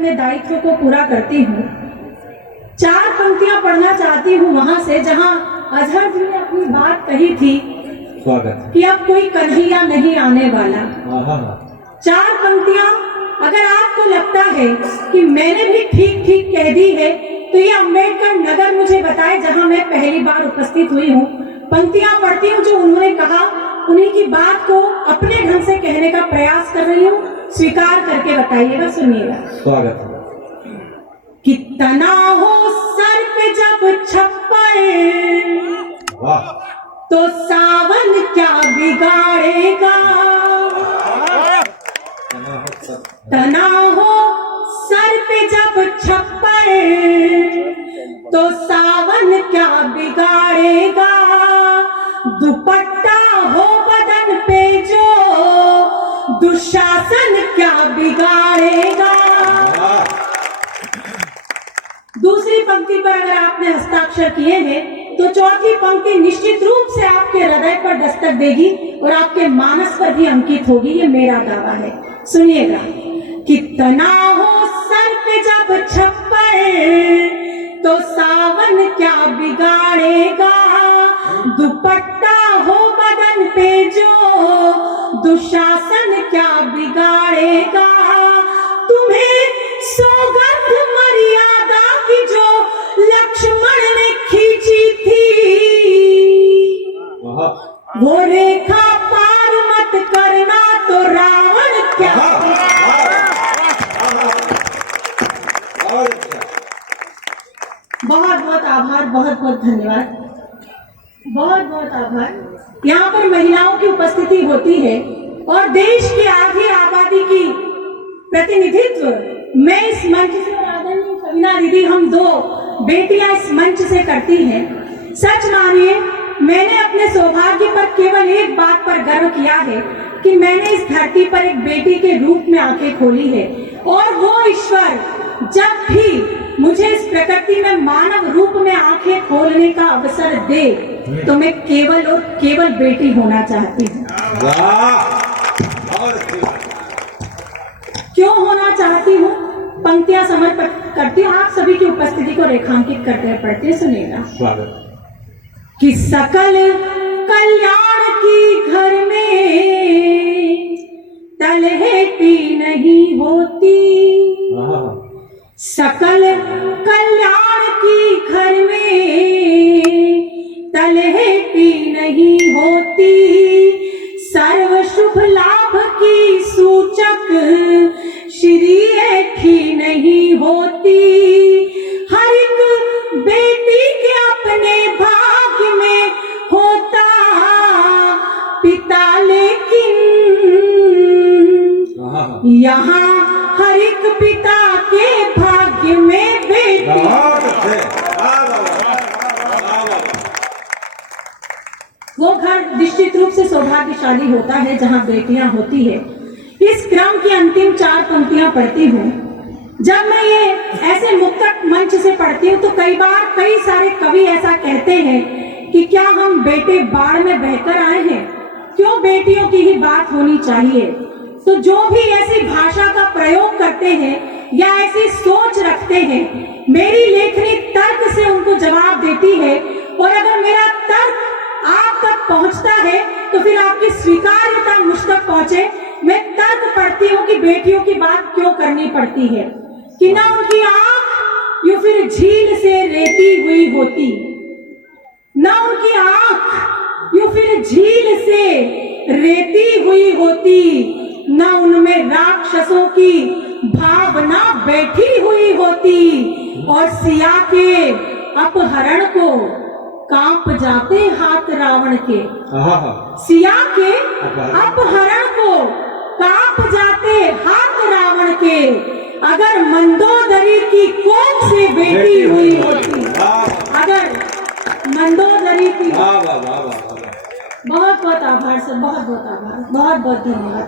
अपने दायित्व को पूरा करती हूँ। 4 पंक्तियां पढ़ना चाहती हूँ वहां से जहां अजहर जी ने अपनी बात कही थी कि अब कोई कन्हैया नहीं आने वाला। 4 पंक्तियां अगर आपको लगता है कि मैंने भी ठीक ठीक कह दी है तो ये अम्बेडकर नगर मुझे बताए जहां मैं पहली बार उपस्थित हुई हूँ। पंक्तियां पढ़ती हूँ जो उन्होंने कहा, उन्हीं की बात को अपने ढंग से कहने का प्रयास कर रही हूँ, स्वीकार करके बताइएगा, सुनिएगा। स्वागत। कितना हो सर पे जब छप्पर तो सावन क्या बिगाड़ेगा, तना हो सर पे जब छप्पर तो सावन क्या बिगाड़ेगा, दुपट्टा हो बदन पे जो दुशासन क्या बिगाड़ेगा। दूसरी पंक्ति पर अगर आपने हस्ताक्षर किए हैं तो चौथी पंक्ति निश्चित रूप से आपके हृदय पर दस्तक देगी और आपके मानस पर भी अंकित होगी, ये मेरा दावा है। सुनिएगा। कितना हो सर पे जब छप्पर तो सावन क्या बिगाड़ेगा, दुपट्टा हो बदन पे जो दुशासन क्या बिगाड़ेगा, तुम्हें सौगंध मर्यादा की जो लक्ष्मण ने खींची थी वो रेखा पार मत करना तो रावण क्या। बहुत बहुत आभार, बहुत बहुत धन्यवाद, बहुत बहुत आभार। यहाँ पर महिलाओं की उपस्थिति होती है और देश की आधी आबादी की प्रतिनिधित्व मैं इस मंच से और आदरणीय कविना दीदी, हम 2 बेटियां इस मंच से करती हैं। सच मानिए मैंने अपने सौभाग्य पर केवल एक बात पर गर्व किया है कि मैंने इस धरती पर एक बेटी के रूप में आंखें खोली है और वो ईश्वर जब भी मुझे इस प्रकृति में मानव रूप में आंखें खोलने का अवसर दे तो मैं केवल और केवल बेटी होना चाहती हूँ। क्यों होना चाहती हूँ? पंक्तियां समर्पित करती हूँ, आप सभी की उपस्थिति को रेखांकित करते पढ़ते सुनिएगा। कि सकल कल्याण की घर में तलहटी नहीं होती, सकल कल्याण की घर में तलहटी नहीं होती, सर्व शुभ लाभ की सूचक श्री एठी नहीं होती, हर एक बेटी के अपने भाग्य में होता पिता लेकिन यहाँ हर एक पिता के भाग्य में बेटी। वो घर निश्चित रूप से सौभाग्यशाली होता है जहाँ बेटियां होती है। इस क्रम की अंतिम 4 पंक्तियां पढ़ती हूँ। जब मैं ये ऐसे मुक्तक मंच से पढ़ती हूँ तो कई बार कई सारे कवि ऐसा कहते हैं कि क्या हम बेटे बाढ़ में बहकर आए हैं, क्यों बेटियों की ही बात होनी चाहिए। तो जो भी ऐसी भाषा का प्रयोग करते हैं या ऐसी सोच रखते हैं, मेरी लेखनी तर्क से उनको जवाब देती है और अगर मेरा तर्क आप तक पहुंचता है तो फिर आपकी स्वीकार्यता मुझ तक पहुंचे। मैं तर्क पढ़ती हूँ कि बेटियों की बात क्यों करनी पड़ती है, कि ना उनकी आंख यूं फिर झील से रेती हुई होती, ना उनकी आंख यूं फिर झील से रेती हुई होती, ना उनमें राक्षसों की भावना बैठी हुई होती, और सिया के अपहरण को कांप जाते हाथ रावण के, सिया के अपहरण को कांप जाते हाथ रावण के, अगर मंदोदरी की कोख से बेटी हुई होती, अगर मंदोदरी की। बहुत बहुत आभार सर, बहुत बहुत आभार, बहुत बहुत धन्यवाद।